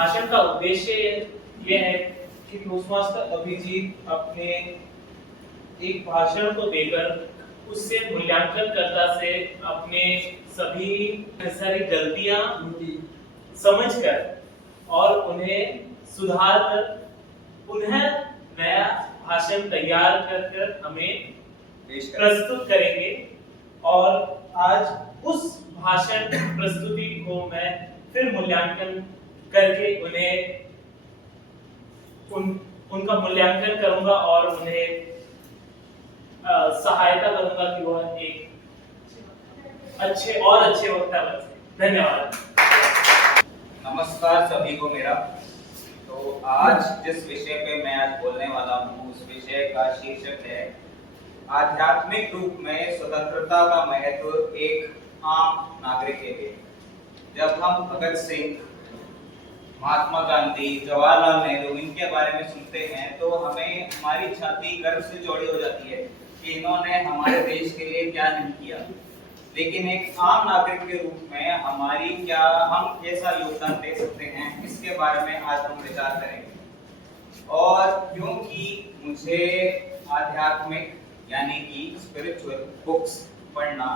भाषण का उद्देश्य यह है कि टोस्टमास्टर अभिजीत अपने एक भाषण को देकर उससे मूल्यांकनकर्ता से अपने सभी सारी गलतियां समझकर और उन्हें सुधार कर पुनः नया भाषण तैयार कर हमें प्रस्तुत करेंगे। और आज उस भाषण प्रस्तुति को मैं फिर मूल्यांकन करके उनका मूल्यांकन करूंगा और उन्हें सहायता करूंगा कि वह एक अच्छे वक्ता बन सके। धन्यवाद। नमस्कार सभी को मेरा। तो आज जिस विषय पे मैं आज बोलने वाला हूँ उस विषय का शीर्षक है आध्यात्मिक रूप में स्वतंत्रता का महत्व एक आम नागरिक के लिए। जब हम भगत सिंह, महात्मा गांधी, जवाहरलाल नेहरू इनके बारे में सुनते हैं तो हमें हमारी छाती गर्व से चौड़ी हो जाती है कि इन्होंने हमारे देश के लिए क्या नहीं किया। लेकिन एक आम नागरिक के रूप में हम कैसा योगदान दे सकते हैं, इसके बारे में आज हम विचार करेंगे। और क्योंकि मुझे आध्यात्मिक यानी कि स्पिरिचुअल बुक्स पढ़ना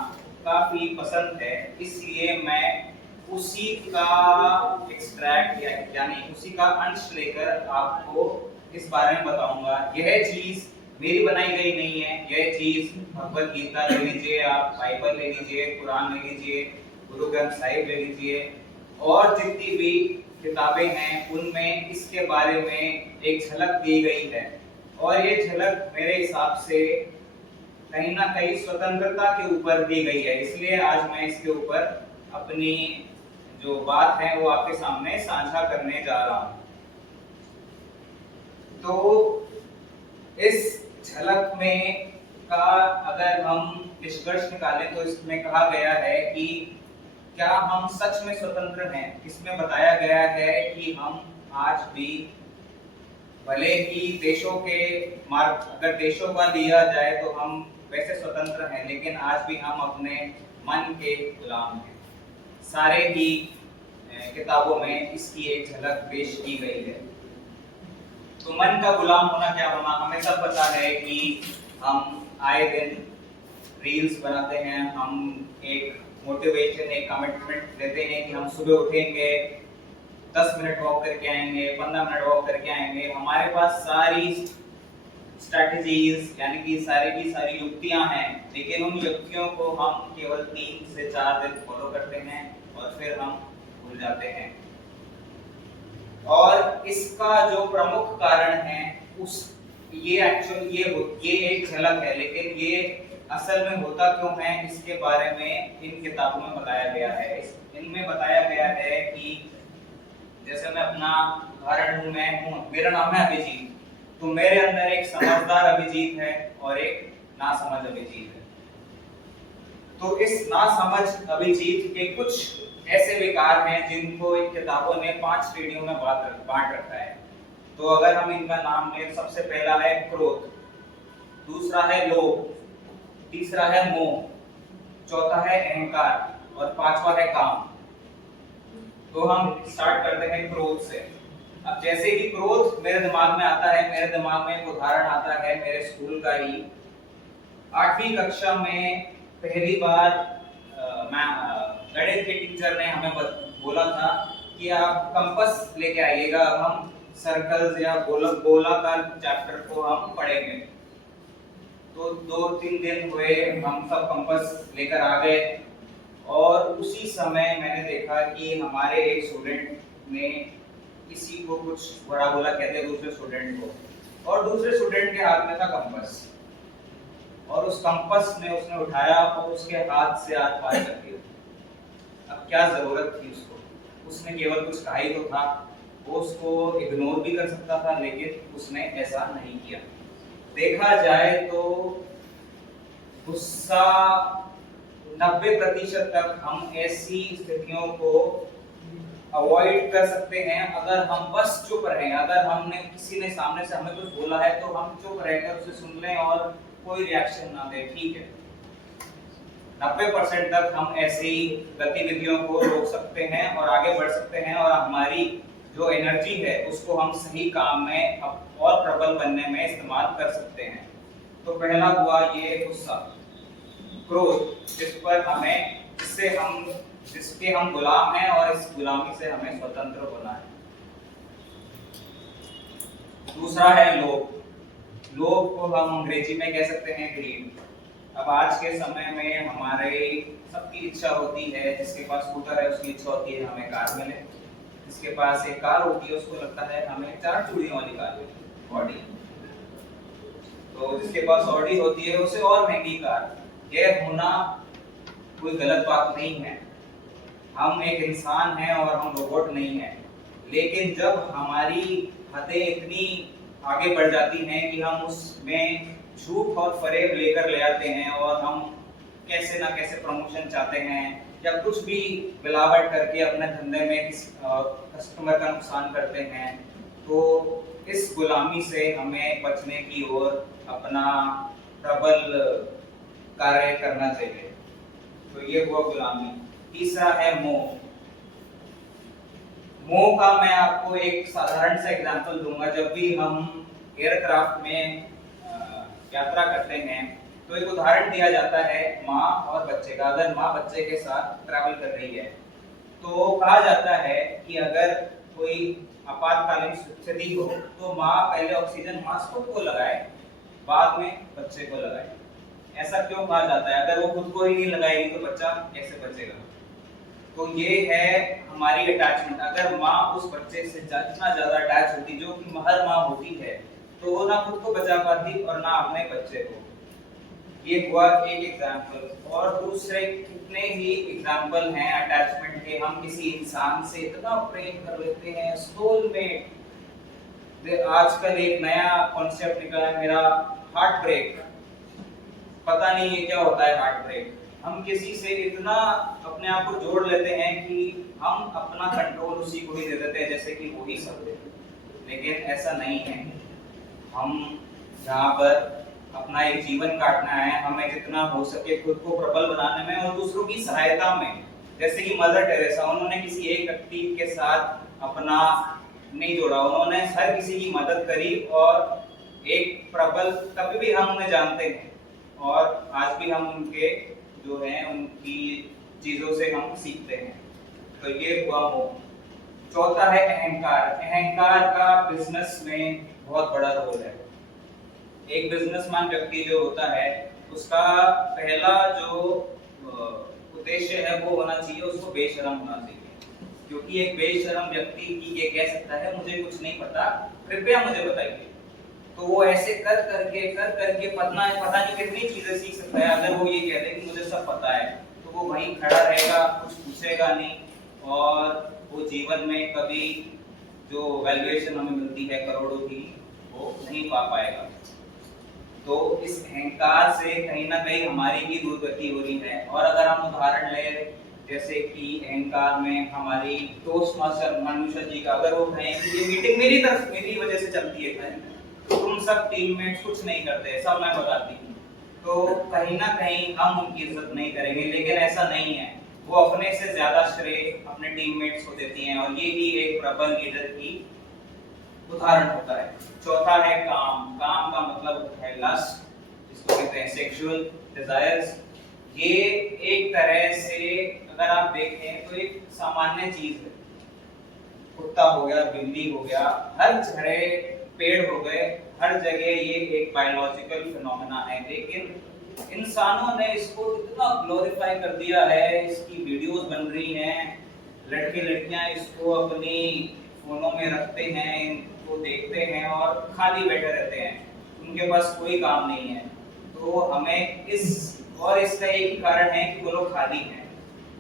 काफी पसंद है, इसलिए मैं उसी का एक्सट्रैक्ट यानी उसी का अंश लेकर आपको इस बारे में बताऊंगा। यह चीज मेरी बनाई गई नहीं है, यह चीज भगवत गीता ले लीजिए, आप बाइबल ले लीजिए, कुरान ले लीजिए, गुरु ग्रंथ साहिब ले लीजिए और जितनी भी किताबें हैं उनमें इसके बारे में एक झलक दी गई है। और ये झलक मेरे हिसाब से कहीं ना कहीं स्वतंत्रता के ऊपर दी गई है, इसलिए आज मैं इसके ऊपर अपनी जो बात है वो आपके सामने साझा करने जा रहा हूं। तो इस झलक में का अगर हम निष्कर्ष निकालें तो इसमें कहा गया है कि क्या हम सच में स्वतंत्र हैं। इसमें बताया गया है कि हम आज भी भले ही देशों के मार्ग अगर देशों का लिया जाए तो हम वैसे स्वतंत्र हैं, लेकिन आज भी हम अपने मन के गुलाम हैं। सारे ही किताबों में इसकी एक झलक पेश की गई है। तो मन का गुलाम होना क्या होना, हमें सब पता है कि हम आए दिन रील्स बनाते हैं, हम एक मोटिवेशन, एक कमिटमेंट लेते हैं कि हम सुबह उठेंगे, 10 मिनट वॉक करके आएंगे, 15 मिनट वॉक करके आएंगे। हमारे पास सारी स्ट्रैटेजीज यानी कि सारी की सारी युक्तियां हैं, लेकिन उन युक्तियों को हम केवल 3 से 4 दिन फॉलो करते हैं और फिर हम भूल जाते हैं। और इसका जो प्रमुख कारण है ये एक झलक है, लेकिन ये असल में होता क्यों है इसके बारे में इन किताबों में बताया गया है। इनमें बताया गया है कि जैसे मैं अपना उदाहरण दूं, मेरा नाम है अभिजीत, तो मेरे अंदर एक समझदार अभिजीत है और एक नासमझ अभिजीत है। तो इस नासमझ अभिजीत के कुछ ऐसे विकार हैं जिनको इन किताबों ने 5 श्रेणियों में बांट रखा है। तो अगर हम इनका नाम लें, सबसे पहला है क्रोध, दूसरा है लोभ, तीसरा है मोह, चौथा है अहंकार और 5वां है काम। तो हम स्टार्ट करते हैं क्रोध से। अब जैसे ही क्रोध मेरे दिमाग में आता है, मेरे दिमाग में एक उदाहरण आता है मेरे स्कूल का ही। 8वीं कक्षा में पहली बार गणित के टीचर ने हमें बोला था कि आप कंपास लेके आइएगा, अब हम सर्कल्स या गोलाकार चैप्टर को हम पढ़ेंगे। तो 2-3 दिन हुए, हम सब कंपास लेकर आ गए और उसी समय मैंने देखा कि हमारे एक स्टूडेंट ने किसी को कुछ बड़ा बोला, कहते दूसरे स्टूडेंट को, और दूसरे स्टूडेंट के हाथ में था कंपास और उस कंपास में उसने उठाया और उसके हाथ से हाथ पार कर दिया। अब क्या जरूरत थी उसको, उसने केवल कुछ कहा ही तो था, वो उसको इग्नोर भी कर सकता था, लेकिन उसने ऐसा नहीं किया। देखा जाए तो गुस्सा 90% तक हम ऐसी स्थितियों को अवॉइड कर सकते हैं अगर हम बस चुप रहें। अगर हमने किसी ने सामने से हमें कुछ बोला है तो हम चुप रहकर उसे सुन लें और कोई रिएक्शन ना दें, ठीक है। 90% तक हम ऐसी गतिविधियों को रोक सकते हैं और आगे बढ़ सकते हैं और हमारी जो एनर्जी है उसको हम सही काम में और प्रबल बनने में इस्तेमाल कर सकते हैं। तो पहला हुआ ये गुस्सा, क्रोध, जिसके हम गुलाम हैं और इस गुलामी से हमें स्वतंत्र होना है। दूसरा है लोभ। लोभ को हम अंग्रेजी में कह सकते हैं ग्रीड। अब आज के समय में हमारे सबकी इच्छा होती है, जिसके पास स्कूटर है उसकी इच्छा होती है हमें कार मिले, जिसके पास एक कार होती है उसको लगता है हमें 4 चूड़ियों वाली कार मिले, ऑडी। तो जिसके पास ऑडी होती है उसे और महंगी कार। यह होना कोई गलत बात नहीं है, हम एक इंसान हैं और हम रोबोट नहीं हैं। लेकिन जब हमारी हदें इतनी आगे बढ़ जाती हैं कि हम उसमें झूठ और फरेब लेकर ले आते हैं और हम कैसे ना कैसे प्रमोशन चाहते हैं या कुछ भी मिलावट करके अपने धंधे में कस्टमर का नुकसान करते हैं, तो इस गुलामी से हमें बचने की ओर अपना प्रबल कार्य करना चाहिए। तो ये हुआ गुलामी। तीसरा है मोह। मोह का मैं आपको एक साधारण सा एग्जांपल दूंगा। जब भी हम एयरक्राफ्ट में यात्रा करते हैं तो एक उदाहरण दिया जाता है माँ और बच्चे का। अगर माँ बच्चे के साथ ट्रैवल कर रही है तो कहा जाता है कि अगर कोई आपातकालीन स्थिति हो तो माँ पहले ऑक्सीजन मास्क को लगाए, बाद में बच्चे को लगाए। ऐसा क्यों कहा जाता है? अगर वो खुद को ही नहीं लगाएगी तो बच्चा कैसे बचेगा? तो ये है हमारी अटैचमेंट। अगर माँ उस बच्चे से जितना ज्यादा अटैच होती, जो कि हर माँ होती है, तो वो ना खुद को बचा पाती और ना अपने बच्चे को। ये हुआ एक एग्जाम्पल। और दूसरे कितने ही एग्जाम्पल हैं अटैचमेंट के। हम किसी इंसान से इतना प्रेम कर लेते हैं, सोलमेट। आजकल एक नया कॉन्सेप्ट निकला है मेरा, हार्ट ब्रेक। पता नहीं ये क्या होता है हार्ट ब्रेक। हम किसी से इतना अपने आप को जोड़ लेते हैं कि हम अपना कंट्रोल उसी को ही दे देते हैं जैसे कि वो ही सब है। लेकिन ऐसा नहीं है। हम यहाँ पर अपना एक जीवन काटना है, हमें जितना हो सके खुद को प्रबल बनाने में और दूसरों की सहायता में। जैसे कि मदर टेरेसा, उन्होंने किसी एक व्यक्ति के साथ अपना नहीं जोड़ा, उन्होंने हर किसी की मदद करी और एक प्रबल, कभी भी हम उन्हें जानते हैं और आज भी हम उनके जो हैं उनकी चीजों से हम सीखते हैं। तो ये हुआ मोह। चौथा है अहंकार। अहंकार का बिजनेस में बहुत बड़ा रोल है। एक बिजनेसमैन व्यक्ति जो होता है उसका पहला जो उद्देश्य है वो होना चाहिए, उसको बेशरम होना चाहिए। क्योंकि एक बेशरम व्यक्ति की ये कह सकता है मुझे कुछ नहीं पता, कृपया मुझे बताइए। तो वो ऐसे कर करके पता नहीं कितनी चीजें सीख सकता है। अगर वो ये कह दे कि मुझे सब पता है तो वो वहीं खड़ा रहेगा, कुछ पूछेगा नहीं और वो जीवन में कभी जो वैल्यूएशन हमें मिलती है करोड़ों की वो नहीं पा पाएगा। तो इस अहंकार से कहीं ना कहीं हमारी भी दुर्गति हो रही है। और अगर हम उदाहरण लें जैसे कि अहंकार में हमारी टोस्ट मास्टर मनुष्य जी का, अगर वो कहें कि ये मीटिंग मेरी वजह से चलती है, तो तुम सब टीममेट्स कुछ नहीं करते, सब मैं बताती हूँ, तो कहीं ना कहीं हम उनकी इज्जत नहीं करेंगे। लेकिन ऐसा नहीं है, वो अपने से ज्यादा श्रेय अपने टीममेट्स को देती हैं और ये ही एक प्रबल लीडर की उदाहरण होता है। चौथा है काम। काम का मतलब है लस्ट, जिसको कहते हैं सेक्सुअल डिजायर्स। ये एक तरह से अगर आप देखें तो एक सामान्य चीज है। कुत्ता हो गया, बिल्ली हो गया, हर जगह पेड़ हो गए, हर जगह ये एक बायोलॉजिकल फिनोमेना है। लेकिन इंसानों ने इसको इतना ग्लोरीफाई कर दिया है, इसकी वीडियोस बन रही हैं, लड़के लड़कियां इसको अपनी फोनों में रखते हैं, इनको देखते हैं और खाली बैठे रहते हैं, उनके पास कोई काम नहीं है। तो हमें इसका एक ही कारण है कि वो लोग खाली हैं।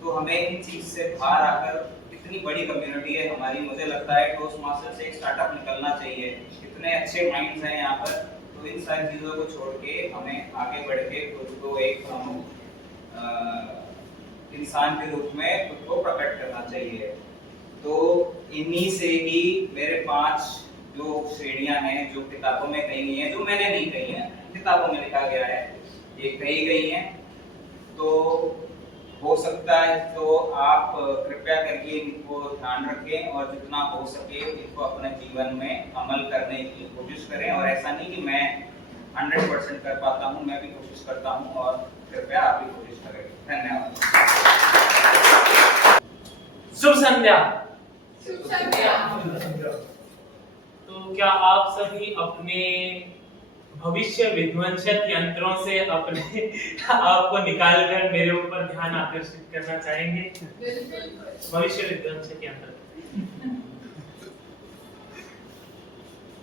तो हमें इन चीज से बाहर आकर, इतनी बड़ी कम्युनिटी है हमारी, मुझे लगता है टोस्ट मास्टर से एक स्टार्टअप निकलना चाहिए। इतने अच्छे माइंड्स हैं यहाँ पर, तो इन सारी चीजों को छोड़ के हमें आगे बढ़ के खुद को एक प्रमुख इंसान के रूप में खुद को प्रकट करना चाहिए। तो इन्हीं से ही मेरे 5 जो श्रेणियां हैं जो किताबों में कही गई हैं, जो मैंने नहीं कही हैं, किताबों में लिखा गया है, ये कही गई हैं। तो हो सकता है तो आप कृपया करके इनको ध्यान रखें और जितना हो सके इनको अपने जीवन में अमल करने की कोशिश करें। और ऐसा नहीं कि मैं 100% कर पाता हूँ, मैं भी कोशिश करता हूँ और कृपया आप भी कोशिश करें। धन्यवाद। शुभ संध्या। शुभ संध्या। तो क्या आप सभी अपने भविष्य विध्वंसक यंत्रों से अपने आप को निकालकर मेरे ऊपर ध्यान आकर्षित करना चाहेंगे? भविष्य विध्वंसक यंत्र।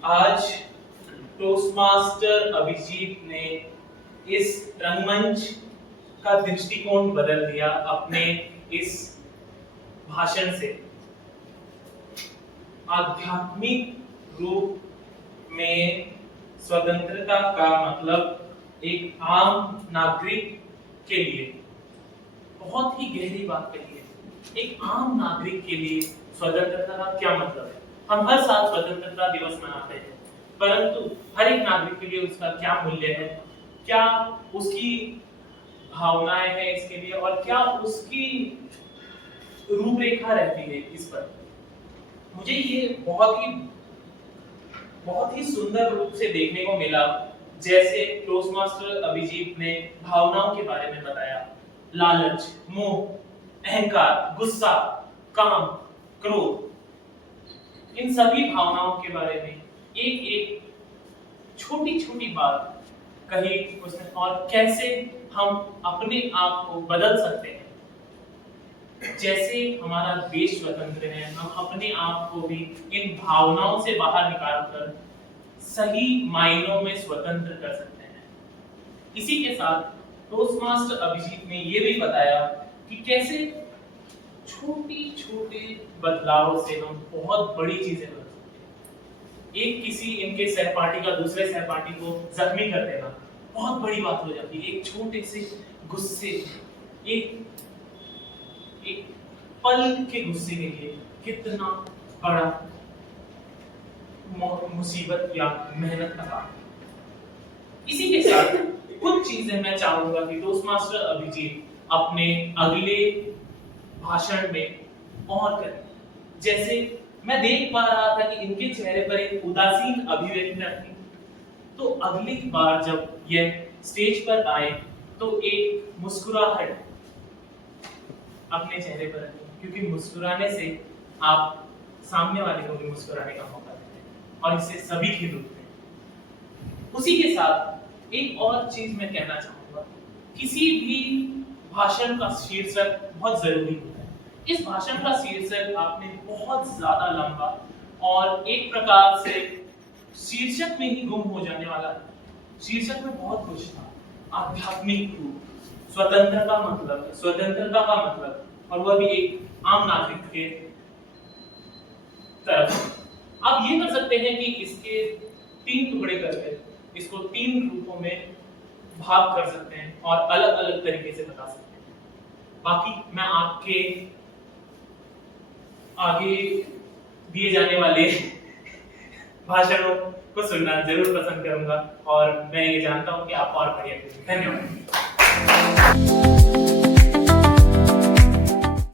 आज टोस्टमास्टर अभिजीत ने इस रंगमंच का दृष्टिकोण बदल दिया अपने इस भाषण से। आध्यात्मिक रूप में स्वतंत्रता का मतलब एक आम नागरिक के लिए बहुत ही गहरी बात कही है। एक आम नागरिक के लिए स्वतंत्रता का क्या मतलब है? हम हर साल स्वतंत्रता दिवस मनाते हैं, परंतु हर एक नागरिक के लिए उसका क्या मूल्य है, क्या उसकी भावनाएं हैं इसके लिए, और क्या उसकी रूपरेखा रहती है इस पर। मुझे ये बहुत ही सुंदर रूप से देखने को मिला, जैसे टोस्टमास्टर अभिजीत ने भावनाओं के बारे में बताया। लालच, मोह, अहंकार, गुस्सा, काम, क्रोध, इन सभी भावनाओं के बारे में एक एक छोटी छोटी बात कही उसने, और कैसे हम अपने आप को बदल सकते हैं। जैसे हमारा देश स्वतंत्र है, हम अपने आप को भी इन भावनाओं से बाहर निकालकर सही मायनों में स्वतंत्र कर सकते हैं। इसी के साथ टोस्टमास्टर अभिजीत ने ये भी बताया कि कैसे छोटी छोटे बदलाव से हम बहुत बड़ी चीजें कर सकते हैं। एक किसी इनके सहपाठी का दूसरे सहपाठी को जख्मी कर देना बहुत बड़ी बात हो जाती है। एक छोटे से गुस्से, एक पल के गुस्से के लिए कितना बड़ा मुसीबत या मेहनत का काम। इसी के साथ कुछ चीजें मैं चाहूंगा कि टोस्टमास्टर अभिजीत अपने अगले भाषण में और करें। जैसे मैं देख पा रहा था कि इनके चेहरे पर एक उदासीन अभिव्यक्ति थी, तो अगली बार जब यह स्टेज पर आए तो एक मुस्कुराहट अपने चेहरे पर रखें, क्योंकि मुस्कुराने से आप सामने वाले को भी मुस्कुराने का मौका देते हैं और इससे सभी खिल उठते हैं। उसी के साथ एक और चीज मैं कहना चाहूंगा, किसी भी भाषण का शीर्षक बहुत जरूरी होता है। इस भाषण का शीर्षक आपने बहुत ज्यादा लंबा और एक प्रकार से शीर्षक में ही गुम हो जाने वाला है। शीर्षक में बहुत कुछ था, आध्यात्मिक रूप, स्वतंत्रता का मतलब, और वह भी एक आम नागरिक के तरफ। आप ये कर सकते हैं कि इसके 3 टुकड़े करके इसको 3 रूपों में भाग कर सकते हैं और अलग अलग तरीके से बता सकते हैं। बाकी मैं आपके आगे दिए जाने वाले भाषणों को सुनना जरूर पसंद करूंगा, और मैं ये जानता हूं कि आप और बढ़िया करेंगे। धन्यवाद।